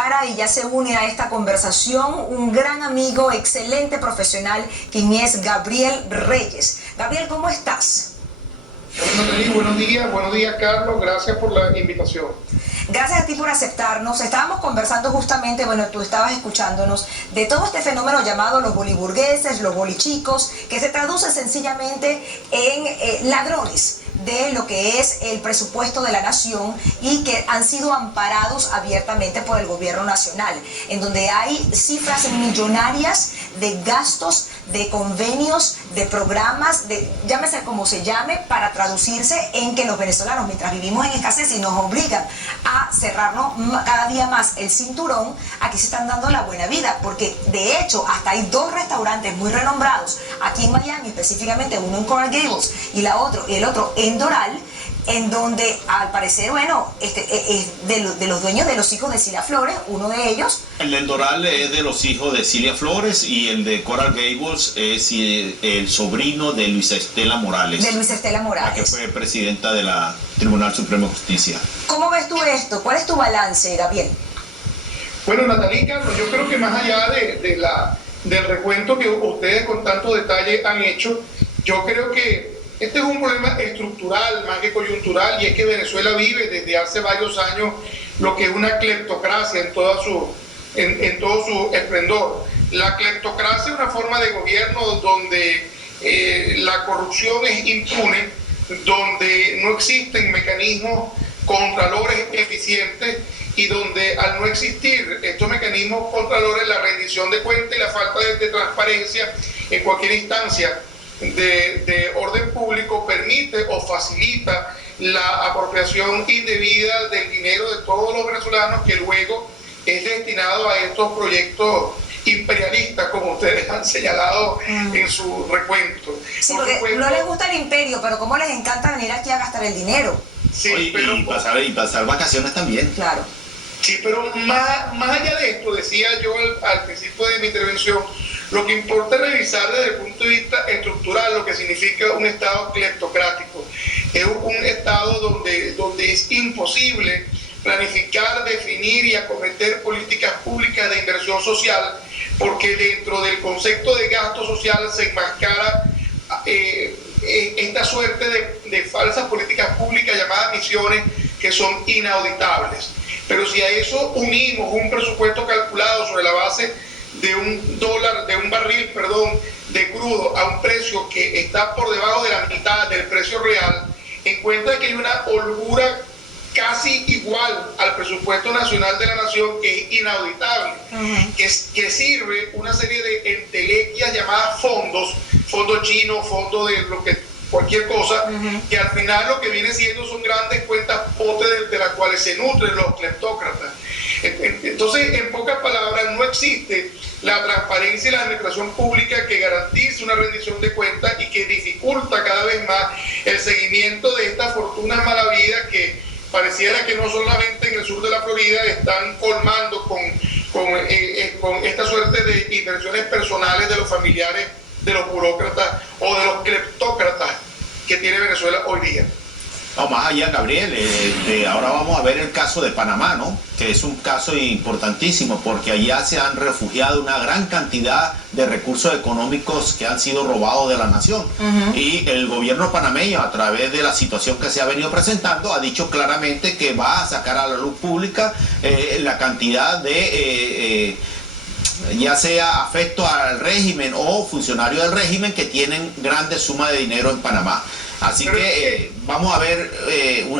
cara y ya se une a esta conversación un gran amigo, excelente profesional, quien es Gabriel Reyes. Gabriel, ¿cómo estás? Buenos días Carlos, gracias por la invitación. Gracias a ti por aceptarnos. Estábamos conversando justamente, bueno, tú estabas escuchándonos, de todo este fenómeno llamado los boliburgueses, los bolichicos, que se traduce sencillamente en ladrones de lo que es el presupuesto de la nación y que han sido amparados abiertamente por el gobierno nacional, en donde hay cifras millonarias de gastos, de convenios, de programas, de llámese como se llame, para traducirse en que los venezolanos, mientras vivimos en escasez y nos obligan a cerrarnos cada día más el cinturón, aquí se están dando la buena vida, porque de hecho hasta hay dos restaurantes muy renombrados aquí en Miami, específicamente uno en Coral Gables y el otro en Doral, en donde al parecer, bueno, de los dueños de los hijos de Cilia Flores, uno de ellos. El del Doral es de los hijos de Cilia Flores y el de Coral Gables es el sobrino de Luisa Estela Morales. De Luisa Estela Morales. La que fue presidenta de la Tribunal Supremo de Justicia. ¿Cómo ves tú esto? ¿Cuál es tu balance, Gabriel? Bueno, Natalie, Carlos, yo creo que más allá del recuento que ustedes con tanto detalle han hecho, yo creo que este es un problema estructural más que coyuntural, y es que Venezuela vive desde hace varios años lo que es una cleptocracia en todo su esplendor. La cleptocracia es una forma de gobierno donde la corrupción es impune, donde no existen mecanismos contralores eficientes y donde al no existir estos mecanismos contralores, la rendición de cuentas y la falta de transparencia en cualquier instancia de orden público permite o facilita la apropiación indebida del dinero de todos los venezolanos, que luego es destinado a estos proyectos imperialistas, como ustedes han señalado en su recuento. Sí, porque no les gusta el imperio, pero como les encanta venir aquí a gastar el dinero. Sí, y pasar vacaciones también. Claro. Sí, pero más allá de esto, decía yo al principio de mi intervención, lo que importa es revisar desde el punto de vista estructural lo que significa un Estado cleptocrático. Es un Estado donde es imposible planificar, definir y acometer políticas públicas de inversión social, porque dentro del concepto de gasto social se enmascara esta suerte de falsas políticas públicas llamadas misiones, que son inauditables. Pero si a eso unimos un presupuesto calculado sobre la base de un barril de crudo a un precio que está por debajo de la mitad del precio real, encuentra que hay una holgura casi igual al presupuesto nacional de la nación, que es inauditable, que sirve una serie de entelequias llamadas fondos chinos, fondos de lo que cualquier cosa, que al final lo que viene siendo son grandes cuentas potes de las cuales se nutren los cleptócratas. Entonces, en pocas palabras, no existe la transparencia y la administración pública que garantice una rendición de cuentas y que dificulta cada vez más el seguimiento de estas fortunas malavidas que pareciera que no solamente en el sur de la Florida están colmando con esta suerte de inversiones personales de los familiares de los burócratas o de los cleptócratas que tiene Venezuela hoy día. No, más allá, Gabriel, ahora vamos a ver el caso de Panamá, ¿no? Que es un caso importantísimo, porque allá se han refugiado una gran cantidad de recursos económicos que han sido robados de la nación. Y el gobierno panameño, a través de la situación que se ha venido presentando, ha dicho claramente que va a sacar a la luz pública la cantidad de ya sea afecto al régimen o funcionarios del régimen que tienen grandes sumas de dinero en Panamá. Así que vamos a ver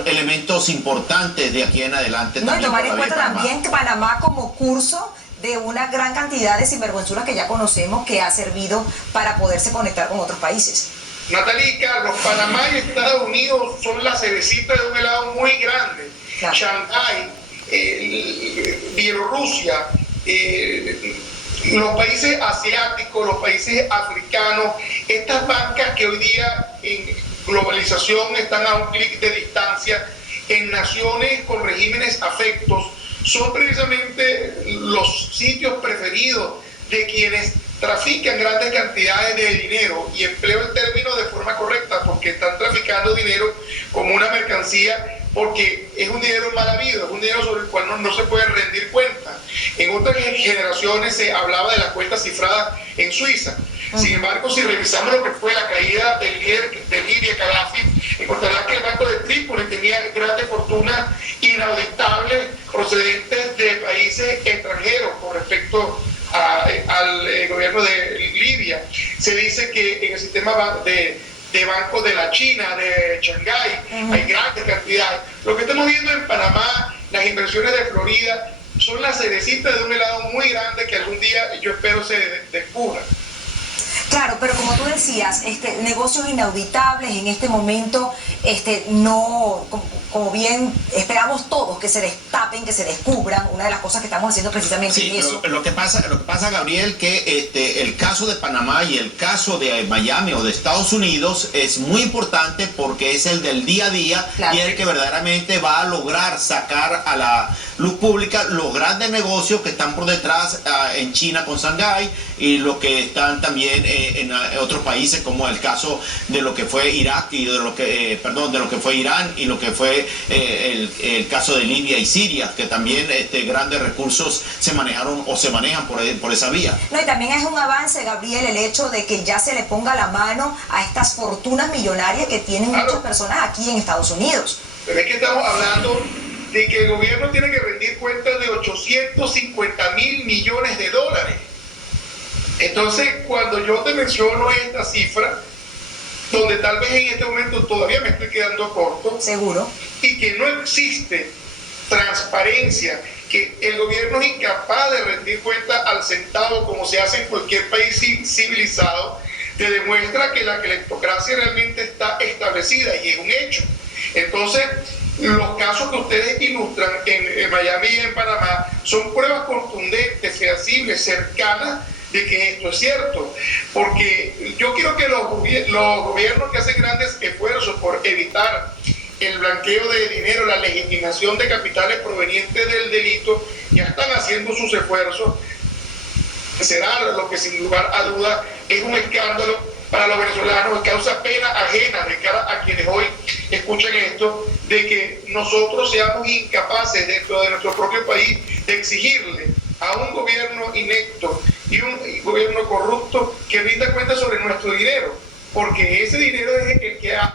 elementos importantes de aquí en adelante. No, y tomar en cuenta también que Panamá como curso de una gran cantidad de sinvergüenzuras que ya conocemos, que ha servido para poderse conectar con otros países. Natalie y Carlos, Panamá y Estados Unidos son la cerecita de un helado muy grande. Claro. Shanghái, Bielorrusia, los países asiáticos, los países africanos, estas bancas que hoy día en globalización están a un clic de distancia, en naciones con regímenes afectos, son precisamente los sitios preferidos de quienes trafican grandes cantidades de dinero, y empleo el término de forma correcta porque están traficando dinero como una mercancía, porque es un dinero mal habido, es un dinero sobre el cual no se puede rendir cuenta. En otras generaciones se hablaba de las cuentas cifradas en Suiza. Sin embargo, si revisamos lo que fue la caída del líder de Libia, Gaddafi, encontrarás que el Banco de Trípoli tenía grandes fortunas inauditables procedentes de países extranjeros con respecto al gobierno de Libia. Se dice que en el sistema de bancos de la China, de Shanghái, hay grandes cantidades. Lo que estamos viendo en Panamá, las inversiones de Florida, son la cerecita de un helado muy grande que algún día yo espero se descubra. Claro, pero como tú decías, negocios inauditables en este momento, no, como bien esperamos todos que se destapen, que se descubran, una de las cosas que estamos haciendo precisamente sí, en eso. Lo que pasa, Gabriel, que el caso de Panamá y el caso de Miami o de Estados Unidos es muy importante porque es el del día a día, claro, y el que verdaderamente va a lograr sacar a la luz pública los grandes negocios que están por detrás en China con Shanghái y lo que están también en otros países, como el caso de lo que fue Irak y de lo que fue Irán y lo que fue el caso de Libia y Siria, que también grandes recursos se manejaron o se manejan por esa vía. No, y también es un avance, Gabriel, el hecho de que ya se le ponga la mano a estas fortunas millonarias que tienen muchas personas aquí en Estados Unidos. Pero es que estamos hablando de que el gobierno tiene que rendir cuentas de 850.000 millones de dólares. Entonces, cuando yo te menciono esta cifra, donde tal vez en este momento todavía me estoy quedando corto, seguro, y que no existe transparencia, que el gobierno es incapaz de rendir cuenta al centavo como se hace en cualquier país civilizado, te demuestra que la cleptocracia realmente está establecida y es un hecho. Entonces, los casos que ustedes ilustran en Miami y en Panamá son pruebas contundentes, fehacibles, cercanas de que esto es cierto, porque yo quiero que los gobiernos que hacen grandes esfuerzos por evitar el blanqueo de dinero, la legitimación de capitales provenientes del delito, ya están haciendo sus esfuerzos. Será lo que sin lugar a duda es un escándalo para los venezolanos, causa pena ajena de cara a quienes hoy escuchan esto, de que nosotros seamos incapaces dentro de nuestro propio país de exigirle a un gobierno inepto y un gobierno corrupto que rinda cuentas sobre nuestro dinero, porque ese dinero es el que ha